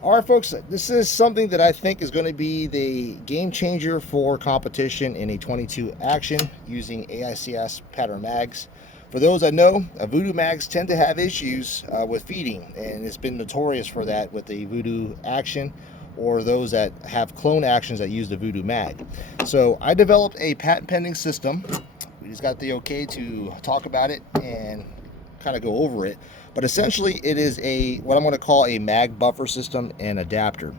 All right, folks, this is something that I think is going to be the game changer for competition in a 22 action using AICS pattern mags. For those that know, Voodoo mags tend to have issues with feeding, and it's been notorious for that with the Voodoo action or those that have clone actions that use the Voodoo mag. So I developed a patent pending system. We just got the okay to talk about it and kind of go over it. But essentially it is a what I'm going to call a mag buffer system and adapter.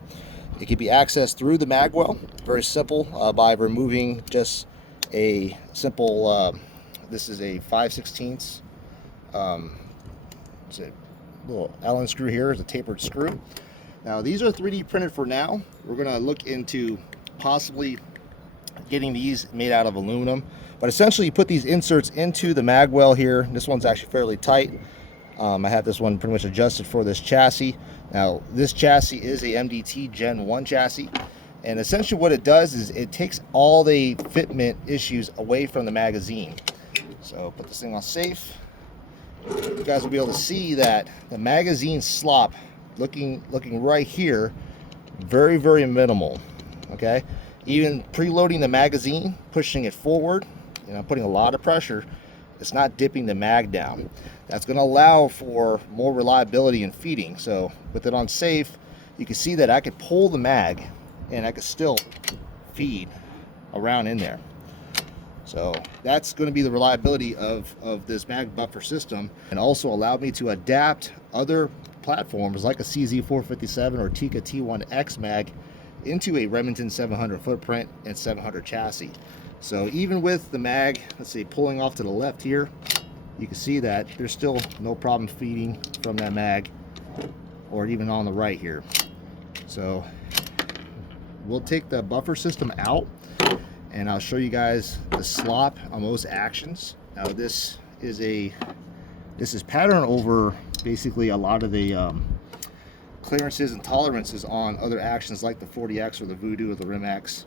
It can be accessed through the mag well, very simple, by removing just a simple this is a 5/16 it's a little Allen screw here. It's a tapered screw. Now these are 3D printed for now. We're going to look into possibly getting these made out of aluminum, but essentially you put these inserts into the mag well here. This one's actually fairly tight. I have this one pretty much adjusted for this chassis. Now this chassis is a MDT Gen 1 chassis, and essentially what it does is it takes all the fitment issues away from the magazine. So put this thing on safe. You guys will be able to see that the magazine slop, looking right here, very minimal. Okay, even preloading the magazine, pushing it forward, putting a lot of pressure, it's not dipping the mag down. That's going to allow for more reliability in feeding. So with it on safe, you can see that I could pull the mag and I could still feed around in there. So that's going to be the reliability of this mag buffer system, and also allowed me to adapt other platforms like a CZ457 or Tika T1X mag into a Remington 700 footprint and 700 chassis. So even with the mag, let's see, pulling off to the left here, you can see that there's still no problem feeding from that mag, or even on the right here. So we'll take the buffer system out and I'll show you guys the slop on most actions. Now this is pattern over basically a lot of the clearances and tolerances on other actions like the 40X or the Voodoo or the Rim-X.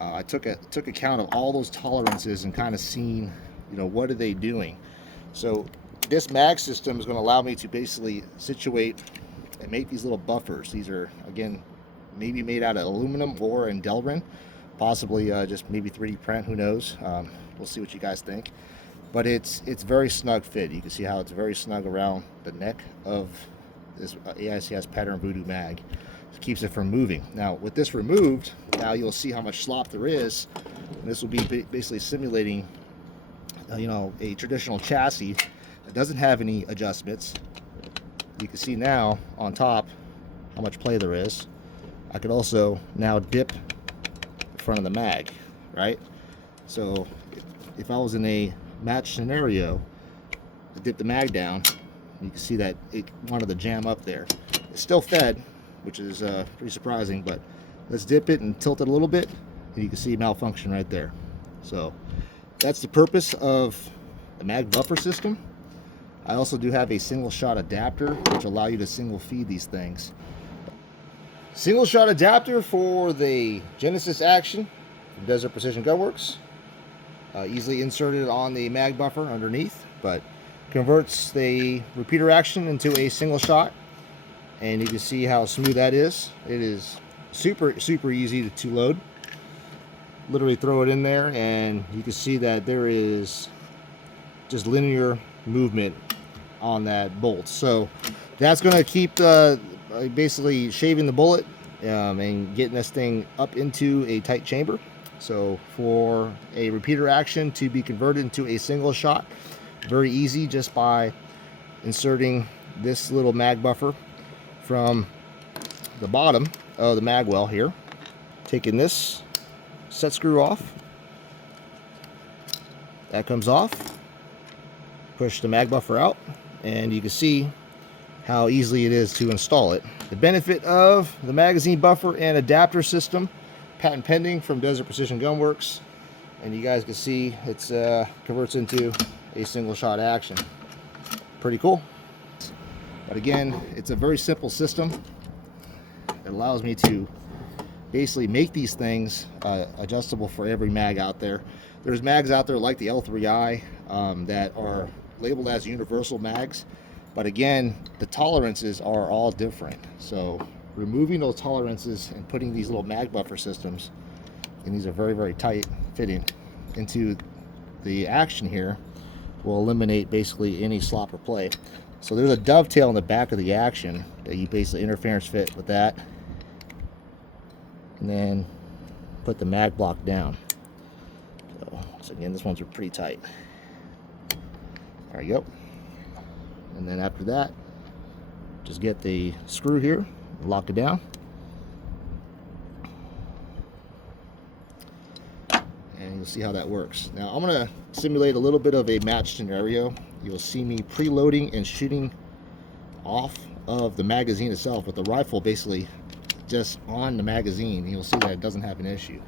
I took account of all those tolerances and kind of seen, what are they doing. So this mag system is going to allow me to basically situate and make these little buffers. These are, again, maybe made out of aluminum or in Delrin, possibly just maybe 3D print, who knows. We'll see what you guys think. But it's very snug fit. You can see how it's very snug around the neck of this AICS pattern Voodoo mag. It keeps it from moving. Now with this removed, now you'll see how much slop there is. And this will be basically simulating a traditional chassis that doesn't have any adjustments. You can see now on top how much play there is. I could also now dip the front of the mag, right? So if I was in a match scenario, I dip the mag down, you can see that it wanted to jam up there. It's still fed, which is pretty surprising, but let's dip it and tilt it a little bit, and you can see malfunction right there. So that's the purpose of the mag buffer system. I also do have a single shot adapter, which allow you to single feed these things. Single shot adapter for the Genesis action from Desert Precision Gunworks. Easily inserted on the mag buffer underneath, but converts the repeater action into a single shot, and you can see how smooth that is. It is super easy to load. Literally throw it in there and you can see that there is just linear movement on that bolt. So that's going to keep basically shaving the bullet and getting this thing up into a tight chamber. So for a repeater action to be converted into a single shot, very easy, just by inserting this little mag buffer from the bottom of the mag well here, taking this set screw off, that comes off, push the mag buffer out, and you can see how easily it is to install it. The benefit of the magazine buffer and adapter system, patent pending from Desert Precision Gunworks, and you guys can see it's converts into a single shot action. Pretty cool. But again, it's a very simple system. It allows me to basically make these things adjustable for every mag out there. There's mags out there like the L3i that are labeled as universal mags, but again, the tolerances are all different. So removing those tolerances and putting these little mag buffer systems, and these are very, very tight fitting, into the action here will eliminate basically any slop or play. So there's a dovetail in the back of the action that you basically interference fit with that, and then put the mag block down. So again, this one's pretty tight. There you go. And then after that, just get the screw here, lock it down, and you'll see how that works. Now I'm going to simulate a little bit of a match scenario. You'll see me preloading and shooting off of the magazine itself with the rifle basically just on the magazine. You'll see that it doesn't have an issue.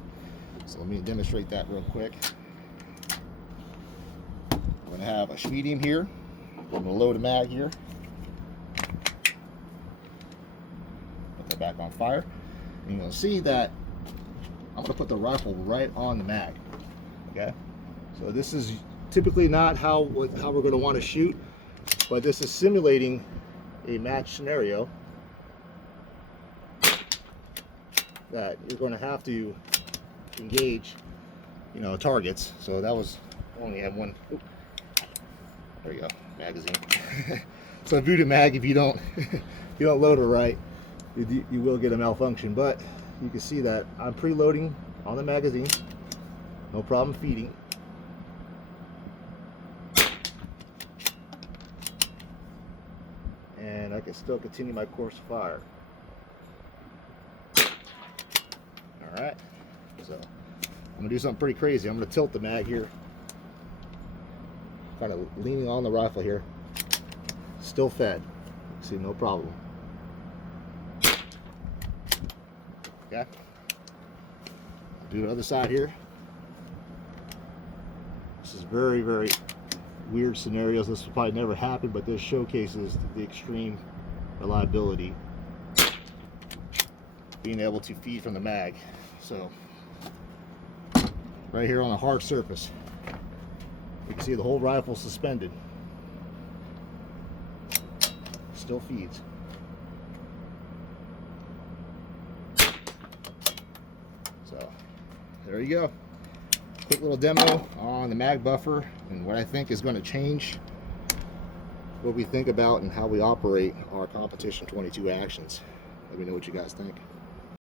So let me demonstrate that real quick. I'm going to have a medium here. I'm going to load a mag here. Put that back on fire. And you'll see that I'm going to put the rifle right on the mag. Okay? So this is typically not how we're going to want to shoot, but this is simulating a match scenario that you're going to have to engage, you know, targets. So that was, I only have one. Oop, there you go, magazine. So Voodoo mag, if you don't load it right, you will get a malfunction. But you can see that I'm preloading on the magazine, no problem feeding. And I can still continue my course of fire. Alright, so I'm going to do something pretty crazy. I'm going to tilt the mag here, kind of leaning on the rifle here, still fed, see, no problem. Okay, do the other side here. This is very, very weird scenarios. This will probably never happen, but this showcases the extreme reliability, being able to feed from the mag. So right here on a hard surface, you can see the whole rifle suspended, still feeds. So there you go, quick little demo on the mag buffer and what I think is going to change what we think about and how we operate our competition 22 actions. Let me know what you guys think.